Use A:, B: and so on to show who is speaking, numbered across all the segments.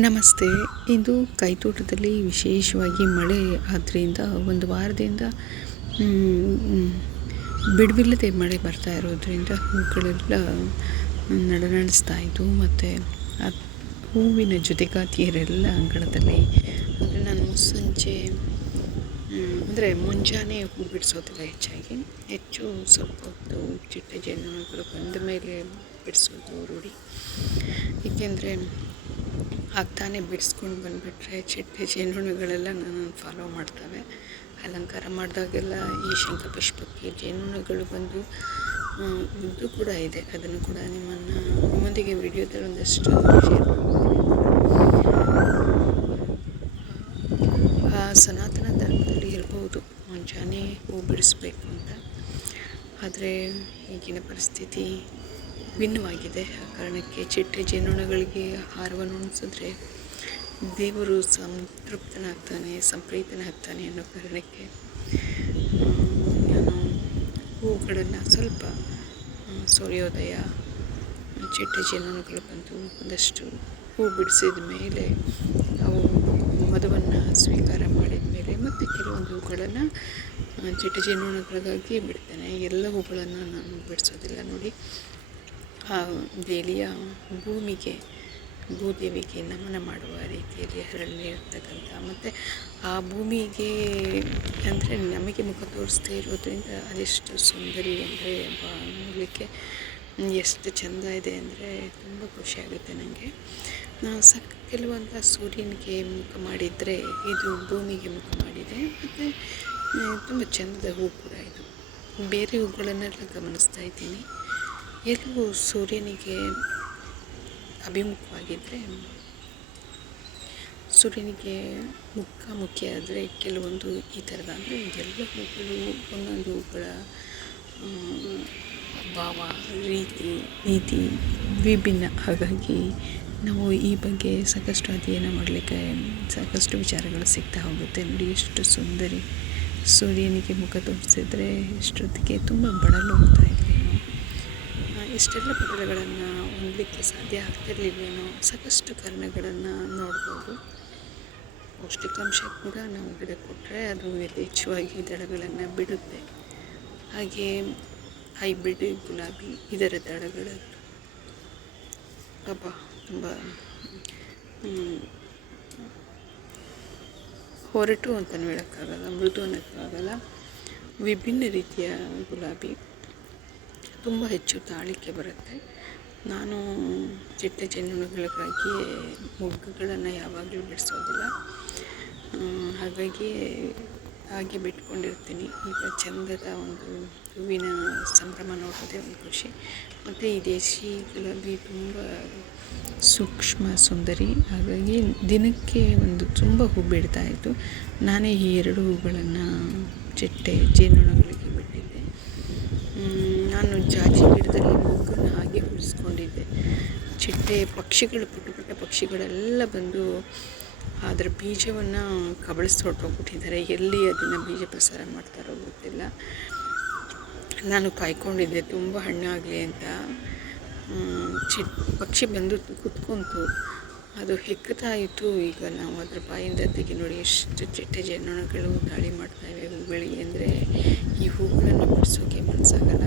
A: ನಮಸ್ತೆ. ಇದು ಕೈತೋಟದಲ್ಲಿ ವಿಶೇಷವಾಗಿ ಮಳೆ ಆದ್ದರಿಂದ ಒಂದು ವಾರದಿಂದ ಬಿಡುವಿಲ್ಲದೆ ಮಳೆ ಬರ್ತಾ ಇರೋದರಿಂದ ಹೂಗಳೆಲ್ಲ ನಡನಡಿಸ್ತಾ ಇದ್ದವು ಮತ್ತು ಅದು ಹೂವಿನ ಜೊತೆಗಾತಿಯರೆಲ್ಲ ಅಂಗಳದಲ್ಲಿ, ಅಂದರೆ ನಾನು ಸಂಜೆ ಅಂದರೆ ಮುಂಜಾನೆ ಹೂ ಬಿಡಿಸೋದಿಲ್ಲ ಹೆಚ್ಚಾಗಿ. ಹೆಚ್ಚು ಸ್ವಲ್ಪ ಹೊತ್ತು ಚಿಟ್ಟೆ ಜೇನುಗಳು ಬಂದ ಮೇಲೆ ಬಿಡಿಸೋದು ರೂಢಿ. ಏಕೆಂದರೆ ಆಗ್ತಾನೆ ಬಿಡಿಸ್ಕೊಂಡು ಬಂದುಬಿಟ್ರೆ ಚಿಟ್ಟೆ ಜೇನುನೊಣಗಳೆಲ್ಲ ನನ್ನನ್ನು ಫಾಲೋ ಮಾಡ್ತವೆ. ಅಲಂಕಾರ ಮಾಡಿದಾಗೆಲ್ಲ ಈ ಶಂಖಪುಷ್ಪಕ್ಕೆ ಜೇನುನೊಣಗಳು ಬಂದು ಇದು ಕೂಡ ಇದೆ. ಅದನ್ನು ಕೂಡ ನಿಮ್ಮನ್ನು, ನಿಮ್ಮೊಂದಿಗೆ ವಿಡಿಯೋದಲ್ಲಿ ಒಂದಷ್ಟು ಶೇರ್ ಆ, ಸನಾತನ ಧರ್ಮದಲ್ಲಿ ಇರ್ಬೋದು. ಮುಂಜಾನೆ ಹೂ ಬಿಡಿಸ್ಬೇಕು ಅಂತ. ಆದರೆ ಈಗಿನ ಪರಿಸ್ಥಿತಿ ಭಿನ್ನವಾಗಿದೆ. ಆ ಕಾರಣಕ್ಕೆ ಚಿಟ್ಟೆ ಜೇನುನೊಣಗಳಿಗೆ ಆಹಾರವನ್ನು ಉಣಿಸಿದ್ರೆ ದೇವರು ಸಂತೃಪ್ತನಾಗ್ತಾನೆ, ಸಂಪ್ರೀತನಾಗ್ತಾನೆ ಅನ್ನೋ ಕಾರಣಕ್ಕೆ, ನಾನು ಹೂಗಳನ್ನು ಸ್ವಲ್ಪ ಸೂರ್ಯೋದಯ, ಚಿಟ್ಟೆ ಜೇನುನೊಣಗಳು ಬಂದು ಒಂದಷ್ಟು ಹೂ ಬಿಡಿಸಿದ ಮೇಲೆ ಅವು ಮಧುವನ್ನು ಸ್ವೀಕಾರ ಮಾಡಿದ ಮೇಲೆ ಮತ್ತು ಕೆಲವೊಂದು ಹೂಗಳನ್ನು ಚಿಟ್ಟೆ ಜೇನುನೊಣಗಳಿಗಾಗಿ ಬಿಡ್ತೇನೆ. ಎಲ್ಲ ಹೂಗಳನ್ನು ನಾನು ಬಿಡಿಸೋದಿಲ್ಲ ನೋಡಿ. ಆ ದೇಲಿಯ ಭೂಮಿಗೆ, ಭೂದೇವಿಗೆ ನಮನ ಮಾಡುವ ರೀತಿಯಲ್ಲಿ ಹರಳಿರ್ತಕ್ಕಂಥ ಮತ್ತು ಆ ಭೂಮಿಗೆ ಅಂದರೆ ನಮಗೆ ಮುಖ ತೋರಿಸ್ತಾ ಇರೋದ್ರಿಂದ ಅದೆಷ್ಟು ಸುಂದರಿ ಅಂದರೆ ನೋಡಲಿಕ್ಕೆ ಎಷ್ಟು ಚೆಂದ ಇದೆ ಅಂದರೆ ತುಂಬ ಖುಷಿಯಾಗುತ್ತೆ ನನಗೆ ಸಕ್ ಕೆಲವೊಂದು ಸೂರ್ಯನಿಗೆ ಮುಖ ಮಾಡಿದರೆ ಇದು ಭೂಮಿಗೆ ಮುಖ ಮಾಡಿದೆ, ಮತ್ತು ತುಂಬ ಚೆಂದದ ಹೂ ಕೂಡ ಇದು. ಬೇರೆ ಹೂಗಳನ್ನೆಲ್ಲ ಗಮನಿಸ್ತಾ ಇದ್ದೀನಿ. ಎಲ್ಲವೂ ಸೂರ್ಯನಿಗೆ ಅಭಿಮುಖವಾಗಿದ್ದರೆ ಸೂರ್ಯನಿಗೆ ಮುಖ ಮುಖ್ಯ ಆದರೆ ಕೆಲವೊಂದು ಈ ಥರದ ಅಂದರೆ ಎಲ್ಲ ಹೂಗಳು ಒಂದೊಂದು ಹೂಗಳ ಭಾವ, ರೀತಿ, ನೀತಿ ವಿಭಿನ್ನ. ಹಾಗಾಗಿ ನಾವು ಈ ಬಗ್ಗೆ ಸಾಕಷ್ಟು ಅಧ್ಯಯನ ಮಾಡಲಿಕ್ಕೆ ಸಾಕಷ್ಟು ವಿಚಾರಗಳು ಸಿಗ್ತಾ ಹೋಗುತ್ತೆ. ನೋಡಿ ಎಷ್ಟು ಸುಂದರಿ ಸೂರ್ಯನಿಗೆ ಮುಖ ತೋರಿಸಿದ್ರೆ ಎಷ್ಟೊತ್ತಿಗೆ ತುಂಬ ಬಳಲು ಹೋಗ್ತಾ ಇಷ್ಟೆಲ್ಲ ಪದಗಳನ್ನು ಹೊಂದಲಿಕ್ಕೆ ಸಾಧ್ಯ ಆಗ್ತಿರ್ಲಿಲ್ವೇನೋ ಸಾಕಷ್ಟು ಕಾರಣಗಳನ್ನು ನೋಡ್ಬೋದು. ಪೌಷ್ಟಿಕಾಂಶ ಕೂಡ ನಾವು ಗಿಡ ಕೊಟ್ಟರೆ ಅದು ಯಥೇಚ್ಛವಾಗಿ ದಳಗಳನ್ನು ಬಿಡುತ್ತೆ. ಹಾಗೆ ಹೈಬ್ರಿಡ್ ಗುಲಾಬಿ, ಇದರ ದಳಗಳು. ಪಾಪ ತುಂಬ ಹೊರಟು ಅಂತಲೂ ಹೇಳೋಕ್ಕಾಗಲ್ಲ, ಮೃದು ಅನ್ನೋಕ್ಕಾಗಲ್ಲ. ವಿಭಿನ್ನ ರೀತಿಯ ಗುಲಾಬಿ. ತುಂಬ ಹೆಚ್ಚು ತಾಳಿಕೆ ಬರುತ್ತೆ. ನಾನು ಚಿಟ್ಟೆ ಜೇನುನೊಣಗಳಿಗಾಗಿ ಮೊಗ್ಗುಗಳನ್ನು ಯಾವಾಗಲೂ ಬಿಡಿಸೋದಿಲ್ಲ. ಹಾಗಾಗಿ ಹಾಗೆ ಬಿಟ್ಕೊಂಡಿರ್ತೀನಿ. ಈಗ ಚಂದದ ಒಂದು ಹೂವಿನ ಸಂಭ್ರಮ ನೋಡೋದೇ ಒಂದು ಖುಷಿ. ಮತ್ತು ಈ ದೇಶಿ ಗುಲಾಬಿ ತುಂಬ ಸೂಕ್ಷ್ಮ ಸುಂದರಿ. ಹಾಗಾಗಿ ದಿನಕ್ಕೆ ಒಂದು ತುಂಬ ಹೂ ಬಿಡ್ತಾ ಇತ್ತು. ನಾನೇ ಈ ಎರಡು ಹೂಗಳನ್ನು ಚಿಟ್ಟೆ ಜೇನುನೊಣಗಳಿಗೆ ಬಿಟ್ಟಿದ್ದೆ ನಾನು ಜಾಜಿ ಗಿಡದಲ್ಲಿ ಮೊಗ್ಗನ್ನು ಹಾಗೆ ಉಳಿಸ್ಕೊಂಡಿದ್ದೆ ಚಿಟ್ಟೆ ಪಕ್ಷಿಗಳು, ಪುಟ್ಟ ಪುಟ್ಟ ಪಕ್ಷಿಗಳೆಲ್ಲ ಬಂದು ಅದರ ಬೀಜವನ್ನು ಕಬಳಿಸಿ ಹೊರಟೋಗ್ಬಿಟ್ಟಿದ್ದಾರೆ ಎಲ್ಲಿ ಅದನ್ನು ಬೀಜ ಪ್ರಸಾರ ಮಾಡ್ತಾರೋ ಗೊತ್ತಿಲ್ಲ. ನಾನು ಕಾಯ್ಕೊಂಡಿದ್ದೆ, ತುಂಬ ಹಣ್ಣಾಗಲಿ ಅಂತ. ಚಿಟ್ ಪಕ್ಷಿ ಬಂದು ಕುತ್ಕೊಂತು. ಅದು ಹೆಕ್ಕುತ್ತಾ ಇತ್ತು ಈಗ ನಾವು ಅದರ ಬಾಯಿಂದ ತೆಗಿ ನೋಡಿ ಎಷ್ಟು ಚಿಟ್ಟೆ ಜೇನುನೊಣಗಳು ದಾಳಿ ಮಾಡ್ತಾಯಿವೆ ಹೂಗಳಿಗೆ ಅಂದರೆ ಈ ಹೂಗಳನ್ನು ಬಿಡಿಸೋಕೆ ಮನಸ್ಸಾಗಲ್ಲ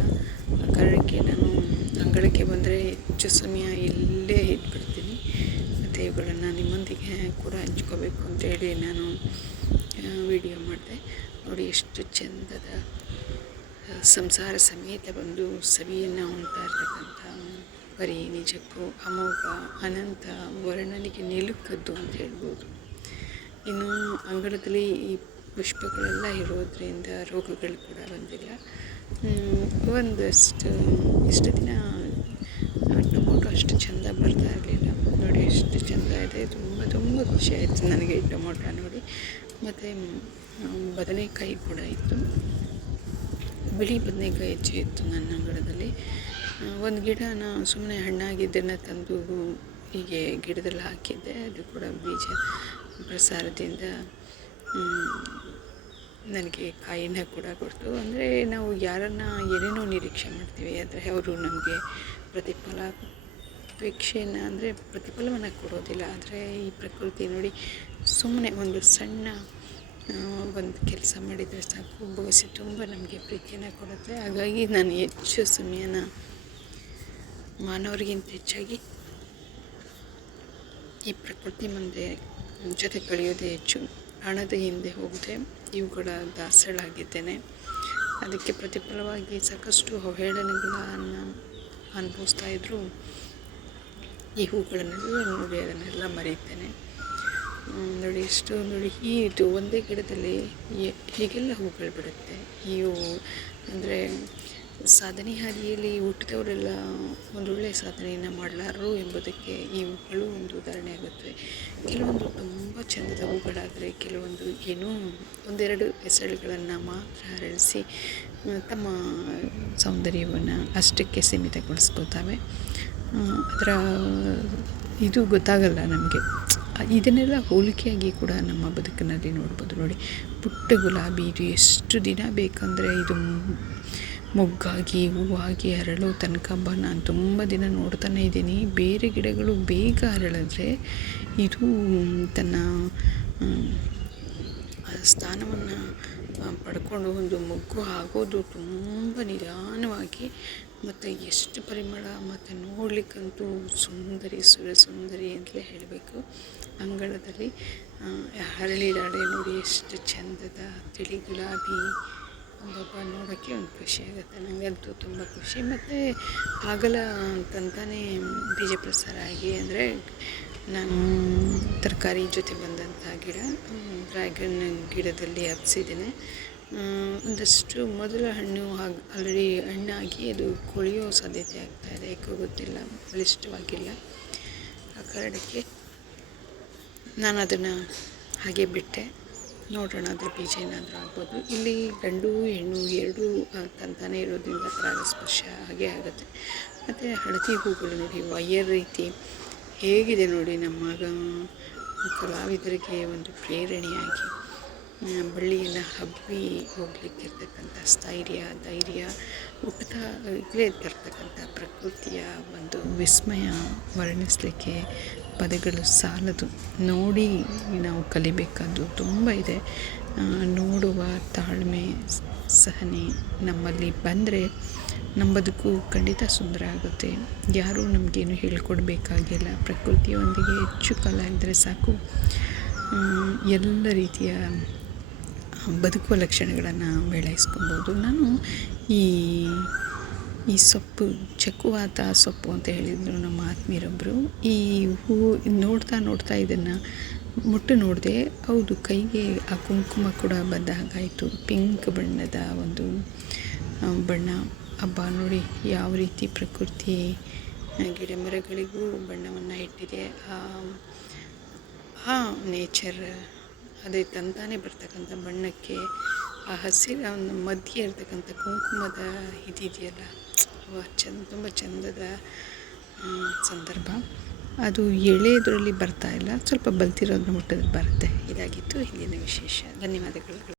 A: ಆ ಕಾರಣಕ್ಕೆ ನಾನು ಅಂಗಳಕ್ಕೆ ಬಂದರೆ ಹೆಚ್ಚು ಸಮಯ ಇಲ್ಲೇ ಇಟ್ಬಿಡ್ತೀನಿ. ಮತ್ತು ಇವುಗಳನ್ನು ನಿಮ್ಮೊಂದಿಗೆ ಕೂಡ ಹಂಚ್ಕೋಬೇಕು ಅಂತೇಳಿ ನಾನು ವಿಡಿಯೋ ಮಾಡಿದೆ. ನೋಡಿ ಎಷ್ಟು ಚೆಂದದ ಸಂಸಾರ ಸಮೇತ ಬಂದು ಸವಿಯನ್ನು ಉಣ್ತಾ ಇರ್ತಕ್ಕಂಥ ಬರೀ ನಿಜಕ್ಕೂ ಅಮೋಘ, ಅನಂತ, ವರ್ಣನಿಗೆ ನಿಲುಕದ್ದು ಅಂತ ಹೇಳ್ಬೋದು. ಇನ್ನು ಅಂಗಳದಲ್ಲಿ ಈ ಪುಷ್ಪಗಳೆಲ್ಲ ಇರೋದರಿಂದ ರೋಗಗಳು ಕೂಡ ಬಂದಿಲ್ಲ. ಒಂದಷ್ಟು, ಇಷ್ಟು ದಿನ ಟೊಮೊಟೊ ಅಷ್ಟು ಚೆಂದ ಬರ್ತಾ ಇರಲಿಲ್ಲ. ನೋಡಿ, ಎಷ್ಟು ಚೆಂದ ಇದೆ. ತುಂಬ ತುಂಬ ಖುಷಿ ಆಯಿತು ನನಗೆ ಈ ಟೊಮೊಟೊ ನೋಡಿ. ಮತ್ತು ಬದನೆಕಾಯಿ ಕೂಡ ಇತ್ತು. ಬಿಳಿ ಬದನೆಕಾಯಿ ಹೆಚ್ಚು ಇತ್ತು ನನ್ನ ಅಂಗಳದಲ್ಲಿ. ಒಂದು ಗಿಡನ ಸುಮ್ಮನೆ ಹಣ್ಣಾಗಿದ್ದನ್ನು ತಂದು ಹೀಗೆ ಗಿಡದಲ್ಲಿ ಹಾಕಿದ್ದೆ. ಅದು ಕೂಡ ಬೀಜ ಪ್ರಸಾರದಿಂದ ನನಗೆ ಕಾಯಿನ ಕೂಡ ಕೊಡ್ತು. ಅಂದರೆ ನಾವು ಯಾರನ್ನು ಏನೇನೋ ನಿರೀಕ್ಷೆ ಮಾಡ್ತೀವಿ, ಆದರೆ ಅವರು ನಮಗೆ ಪ್ರತಿಫಲ ಅಪೇಕ್ಷೆಯನ್ನು ಅಂದರೆ ಪ್ರತಿಫಲವನ್ನು ಕೊಡೋದಿಲ್ಲ. ಆದರೆ ಈ ಪ್ರಕೃತಿ ನೋಡಿ ಸುಮ್ಮನೆ ಒಂದು ಸಣ್ಣ ಒಂದು ಕೆಲಸ ಮಾಡಿದರೆ ಸಾಕು. ಭವಿಷ್ಯ ತುಂಬ ನಮಗೆ ಪ್ರೀತಿಯನ್ನು ಕೊಡುತ್ತೆ. ಹಾಗಾಗಿ ನಾನು ಹೆಚ್ಚು ಸಮಯನ ಮಾನವರಿಗಿಂತ ಹೆಚ್ಚಾಗಿ ಈ ಪ್ರಕೃತಿ ಮುಂದೆ ಜೊತೆ ಕಳೆಯೋದೇ ಹೆಚ್ಚು. ಹಣದ ಹಿಂದೆ ಹೋಗದೆ ಇವುಗಳ ದಾಸಳಾಗಿದ್ದೇನೆ. ಅದಕ್ಕೆ ಪ್ರತಿಫಲವಾಗಿ ಸಾಕಷ್ಟು ಅವಹೇಳನೆಗಳನ್ನು ಅನುಭವಿಸ್ತಾ ಇದ್ದರೂ ಈ ಹೂಗಳನ್ನೆಲ್ಲ ನೋಡಿ ಅದನ್ನೆಲ್ಲ ಮರೆಯುತ್ತೇನೆ. ನೋಡಿ ಎಷ್ಟು ನೋಡಿ, ಈ ಇದು ಒಂದೇ ಗಿಡದಲ್ಲಿ ಹೀಗೆಲ್ಲ ಹೂಗಳು ಬಿಡುತ್ತೆ. ಈ ಹೂವು ಅಂದರೆ ಸಾಧನೆ ಹಾದಿಯಲ್ಲಿ ಹುಟ್ಟಿದವರೆಲ್ಲ ಒಂದೊಳ್ಳೆಯ ಸಾಧನೆಯನ್ನು ಮಾಡಲಾರರು ಎಂಬುದಕ್ಕೆ ಈ ಹೂಗಳು ಒಂದು ಉದಾಹರಣೆ ಆಗುತ್ತವೆ ಕೆಲವೊಂದು ತುಂಬ ಚೆಂದದ ಹೂಗಳಾದರೆ ಕೆಲವೊಂದು ಏನೋ ಒಂದೆರಡು ಹೆಸರುಗಳನ್ನು ಮಾತ್ರ ಹರಳಿಸಿ ತಮ್ಮ ಸೌಂದರ್ಯವನ್ನು ಅಷ್ಟಕ್ಕೆ ಸೀಮಿತಗೊಳಿಸ್ಕೋತಾವೆ ಅದರ, ಇದು ಗೊತ್ತಾಗಲ್ಲ ನಮಗೆ. ಇದನ್ನೆಲ್ಲ ಹೋಲಿಕೆಯಾಗಿ ಕೂಡ ನಮ್ಮ ಬದುಕಿನಲ್ಲಿ ನೋಡ್ಬೋದು ನೋಡಿ. ಪುಟ್ಟ ಗುಲಾಬಿ, ಇದು ಎಷ್ಟು ದಿನ ಬೇಕಂದರೆ ಇದು ಮೊಗ್ಗಾಗಿ, ಹೂವಾಗಿ ಅರಳೋ ತನಕ ಬ. ನಾನು ತುಂಬ ದಿನ ನೋಡ್ತಾನೆ ಇದ್ದೀನಿ. ಬೇರೆ ಗಿಡಗಳು ಬೇಗ ಅರಳಿದ್ರೆ ಇದು ತನ್ನ ಸ್ಥಾನವನ್ನು ಪಡ್ಕೊಂಡು ಒಂದು ಮೊಗ್ಗು ಆಗೋದು ತುಂಬ ನಿಧಾನವಾಗಿ ಮತ್ತು ಎಷ್ಟು ಪರಿಮಳ ಮತ್ತು ನೋಡಲಿಕ್ಕಂತೂ ಸುಂದರಿ, ಸುರ ಸುಂದರಿ ಅಂತಲೇ ಹೇಳಬೇಕು. ಅಂಗಳದಲ್ಲಿ ಅರಳಿದಾಳೆ ನೋಡಿ ಎಷ್ಟು ಚಂದದ, ತಿಳಿ ಗುಲಾಬಿ ಒಬ್ಬೊಬ್ಬ ನೋಡೋಕ್ಕೆ ಒಂದು ಖುಷಿ ಆಗುತ್ತೆ. ನನಗಂತೂ ತುಂಬ ಖುಷಿ. ಮತ್ತು ಆಗಲ ಅಂತಂತಾನೆ ಬೀಜ ಪ್ರಸಾರ ಆಗಿ ಅಂದರೆ ನಾನು ತರಕಾರಿ ಜೊತೆ ಬಂದಂಥ ಗಿಡ ಡ್ರ್ಯಾಗನ್ ಗಿಡದಲ್ಲಿ ಹಬ್ಸಿದ್ದೇನೆ ಒಂದಷ್ಟು ಮೊದಲ ಹಣ್ಣು ಹಾಗೆ ಆಲ್ರೆಡಿ ಹಣ್ಣಾಗಿ ಅದು ಕೊಳೆಯೋ ಸಾಧ್ಯತೆ ಆಗ್ತಾಯಿದೆ ಯಾಕೋ ಗೊತ್ತಿಲ್ಲ, ಬಲಿಷ್ಠವಾಗಿಲ್ಲ ಆ ಕಾರಣಕ್ಕೆ ನಾನು ಅದನ್ನು ಹಾಗೆ ಬಿಟ್ಟೆ. ನೋಡೋಣ ಅದ್ರ ಬೀಜ ಏನಾದರೂ ಆಗ್ಬೋದು. ಇಲ್ಲಿ ಗಂಡು, ಹೆಣ್ಣು ಎರಡೂ ತಂತಾನೆ ಇರೋದ್ರಿಂದ ಪರಾಗಸ್ಪರ್ಶ ಹಾಗೆ ಆಗುತ್ತೆ. ಮತ್ತು ಹಳದಿ ಹೂಗಳು ನೋಡಿ ವಯರ್ ರೀತಿ ಹೇಗಿದೆ ನೋಡಿ ನಮ್ಮ ಕಲಾವಿದರಿಗೆ ಒಂದು ಪ್ರೇರಣೆಯಾಗಿ. ಬಳ್ಳಿಯನ್ನು ಹಬ್ಬಿ ಹೋಗ್ಲಿಕ್ಕಿರ್ತಕ್ಕಂಥ ಸ್ಥೈರ್ಯ, ಧೈರ್ಯ ಹುಟ್ಟುತ್ತಾ ಇಲ್ಲೇ ಇರ್ತಕ್ಕಂಥ ಪ್ರಕೃತಿಯ ಒಂದು ವಿಸ್ಮಯ ವರ್ಣಿಸಲಿಕ್ಕೆ ಪದಗಳು ಸಾಲದು. ನೋಡಿ ನಾವು ಕಲಿಬೇಕಾದ್ದು ತುಂಬ ಇದೆ. ನೋಡುವ ತಾಳ್ಮೆ ಸಹನೆ ನಮ್ಮಲ್ಲಿ ಬಂದರೆ ನಮ್ಮ ಬದುಕು ಖಂಡಿತ ಸುಂದರ ಆಗುತ್ತೆ. ಯಾರೂ ನಮಗೇನು ಹೇಳ್ಕೊಡ್ಬೇಕಾಗಿಲ್ಲ. ಪ್ರಕೃತಿಯೊಂದಿಗೆ ಹೆಚ್ಚು ಕಾಲ ಇದ್ದರೆ ಸಾಕು. ಎಲ್ಲ ರೀತಿಯ ಬದುಕುವ ಲಕ್ಷಣಗಳನ್ನು ಬೆಳೆಸ್ಕೊಬೋದು. ನಾನು ಈ ಈ ಸೊಪ್ಪು ಚಕ್ಕುವಾತ ಸೊಪ್ಪು ಅಂತ ಹೇಳಿದರು ನಮ್ಮ ಆತ್ಮೀಯರೊಬ್ಬರು ಈ ಹೂವು ನೋಡ್ತಾ ನೋಡ್ತಾ ಇದನ್ನು ಮುಟ್ಟು ನೋಡಿದೆ, ಹೌದು, ಕೈಗೆ ಆ ಕುಂಕುಮ ಕೂಡ ಬಂದ ಹಾಗಾಯಿತು ಪಿಂಕ್ ಬಣ್ಣದ ಒಂದು ಬಣ್ಣ. ಹಬ್ಬ ನೋಡಿ, ಯಾವ ರೀತಿ ಪ್ರಕೃತಿ ಗಿಡ ಮರಗಳಿಗೂ ಬಣ್ಣವನ್ನು ಇಟ್ಟಿದೆ. ಆ ನೇಚರ್ ಅದೇ ತಂತಾನೆ ಬರ್ತಕ್ಕಂಥ ಬಣ್ಣಕ್ಕೆ ಆ ಹಸಿರ ಒಂದು ಮಧ್ಯೆ ಇರ್ತಕ್ಕಂಥ ಕುಂಕುಮದ ಇದಿದೆಯಲ್ಲ ಚಂದ, ತುಂಬ ಚಂದದ ಸಂದರ್ಭ. ಅದು ಎಳೆಯದ್ರಲ್ಲಿ ಬರ್ತಾ ಇಲ್ಲ. ಸ್ವಲ್ಪ ಬಲ್ತಿರೋದ್ರ ಮುಟ್ಟಿದ್ರೆ ಬರುತ್ತೆ. ಇದಾಗಿತ್ತು ಹಿಂದಿನ ವಿಶೇಷ. ಧನ್ಯವಾದಗಳು.